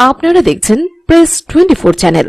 আপনারা দেখছেন press 24 channel.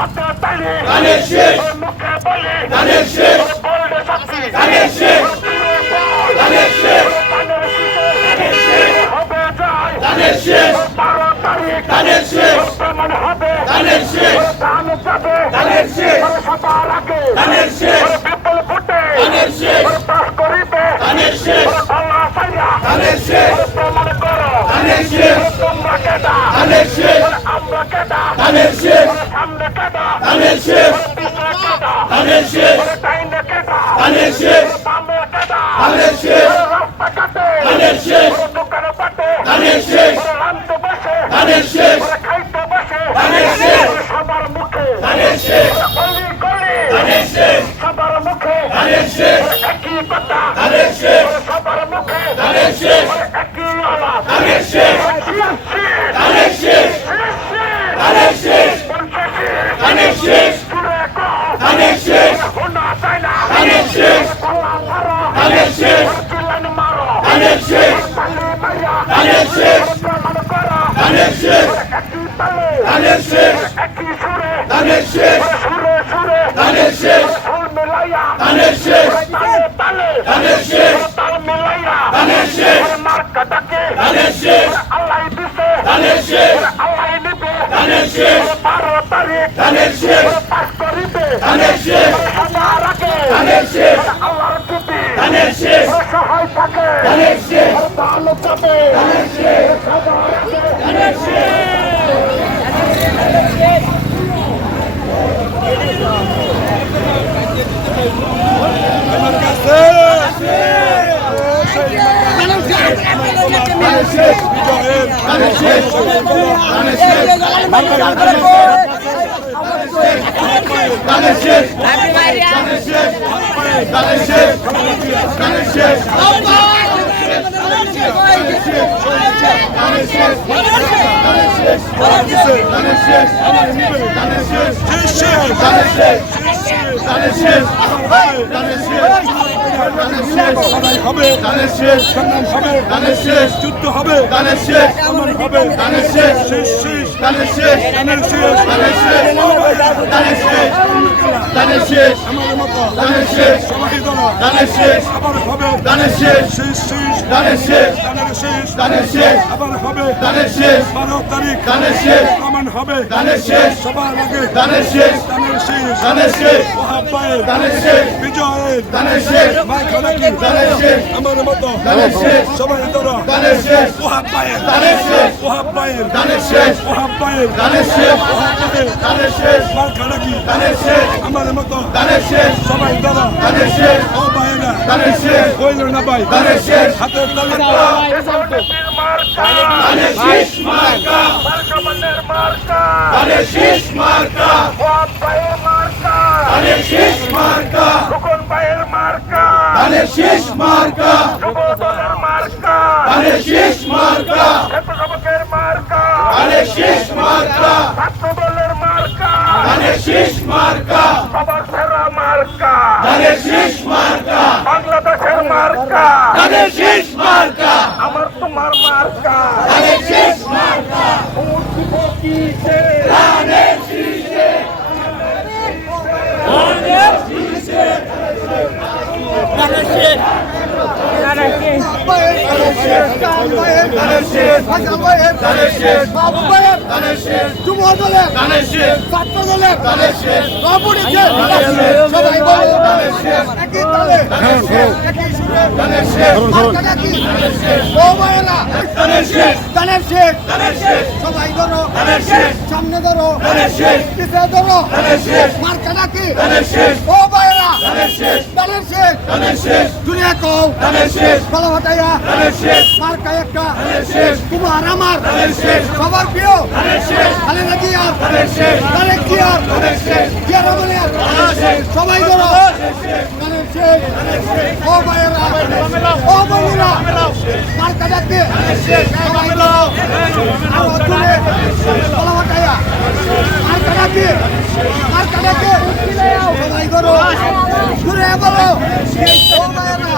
হাতে তালি ধানের শেষ মুখে বলি ধানের শেষ বলবে শক্তি ধানের শেষ ধানের শেষ ধানের শেষ হবে যায় ধানের শেষ 12 তারিখ ধানের শেষ প্রমাণ হবে ধানের শেষ ধান যাবে ধানের শেষ সবার আগে ধানের শেষ বিপুল ভোটে ধানের শেষ পাস করিবে ধানের শেষ বাংলা সাইয়া ধানের শেষ প্রমাণ করো ধানের শেষ তোমরা কেডা ধানের শেষ আমরা কেডা ধানের শেষ সামনে কেডা ধানের শেষ পিছনে কেডা ধানের শেষ ডাইনে কেডা ধানের শেষ বামে কেডা ধানের শেষ রাস্তাঘাটে ধানের শেষ দোকানে পাটে ধানের শেষ রামতে বসে ধানের শেষ খাইতে বসে ধানের শেষ সবার মুখে ধানের শেষ গলি গলি ধানের শেষ সবার মুখে ধানের শেষ একই কথা ধানের শেষ সবার মুখে ধানের শেষ একই আওয়াজ ধানের শেষ ধানের শেষ ধানের শেষ ধানের শেষ ধানের শেষ ধানের শেষ ধানের শেষ ধানের শেষ ধানের শেষ ধানের শেষ ধানের শেষ ধানের শেষ ধানের শেষ ধানের শেষ ধানের শেষ ধানের শেষ ধানের শেষ আল্লাহ দিছে ধানের শেষ আল্লাহ নিবে ধানের শেষ 12 তারিখ ধানের শেষ পাস করিবে ধানের শেষ সবার আগে ধানের শেষ আল্লাহর দিবে ধানের শেষ সহায় থাকে ধানের শেষ ভালো যাবে ধানের শেষ ধানের শেষ ধানের শেষ ধানের শেষ ধানের শেষ ধানের শেষ ধানের শেষ ধানের শেষ যুদ্ধ হবে ধানের শেষ আমার হবে ধানের শেষ শেষ শেষ ধানের শেষ ধানের শেষ ধানের শেষ ধানের শেষ ধানের শেষ আমার মতো ধানের শেষ সবাই দলা ধানের শেষ আবার হবে ধানের শেষ শেষ শেষ ধানের শেষ ধানের শেষ ধানের শেষ আবার হবে ধানের শেষ 12 তারিখ ধানের শেষ প্রমাণ হবে ধানের শেষ সবার আগে ধানের শেষ ধানের শেষ ধানের শেষ ওহাব্বায়ের ধানের শেষ বিজয়ের ধানের শেষ মাইখানাকি ধানের শেষ আমার মতো ধানের শেষ সবাই দলা ধানের শেষ ওহাব্বায়ের ধানের শেষ ওহাব্বায়ের ধানের শেষ ওহাব্বায়ের ধানের শেষ ওহাব্বায়ের ধানের শেষ মাইখানাকি ধানের শেষ আমার মতো ধানের শেষ সবাই দলা ধানের শেষ ও ভাইরা ধানের শেষ কইল না ভাই ধানের শেষ হাতের তালি ধানের শেষ মার্কা ধানের শেষ মার্কা ধানের শেষ মার্কা ধানের শেষ মার্কা ধানের শেষ মার্কা ধানের শেষ মার্কা ধানের শেষ মার্কা ধানের শেষ মার্কা বাংলাদেশের মার্কা ধানের শেষ মার্কা আমার তোমার মার্কা ধানের শেষ মার্কা ধানের শীষে ধানের শেষ ধানের শেষ ধানের শেষ যুব দলের ধানের শেষ ছাত্র দলের ধানের শেষ সভাপতিকে সবাই বলো ধানের শেষ একই তালে ধানের শেষ একই সুরে ধানের শেষ মার্কাটা কি ও ভাইরা ধানের শেষ ধানের শেষ ধানের শেষ সবাই ধরো ধানের শেষ সামনে ধরো ধানের শেষ পিছে ধরো ধানের শেষ মার্কাটা কি ধানের শেষ ও ভাইরা ধানের শেষ ধানের শেষ ধানের শেষ দুনিয়া কও ধানের শেষ ভালো হটাইয়া ধানের শেষ মার্কা একটা ধানের শেষ তোমার আমার ধানের শেষ সবার প্রিয় ধানের শেষ খালে নাকি আর ধানের শেষ ধানের কি আর ধানের শেষ কি আর বলে আর সবাই ধরো ধানের শেষ ও ভাইরা ও বোনেরা মার্কা ডাকতে সবাই ধরো আলো তুলে ভালো হটাইয়া মার্কা ডাকতে সবাই ধরো ঘুরে বলো ও ভাইরা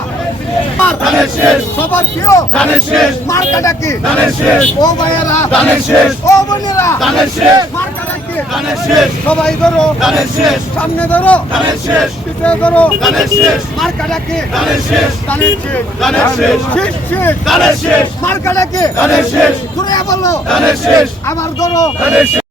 ধানের শেষ সবার প্রিয় ধানের শেষ মার্কা ডাকি ধানের শেষ ও ভাইয়েরা ধানের শেষ ও বোনেরা ধানের শেষ মার্কা ডাকি ডাকে ধানের শেষ সবাই ধরো ধানের শেষ সামনে ধরো ধানের শেষ পিছিয়ে ধরো ধানের শেষ মার্কা ডাকে ধানের শেষ ধানের শেষ ধানের শেষ শেষ শেষ ধানের শেষ মার্কা ডাকে ধানের শেষ ঘুরে বলো ধানের শেষ আবার ধরো ধানের শেষ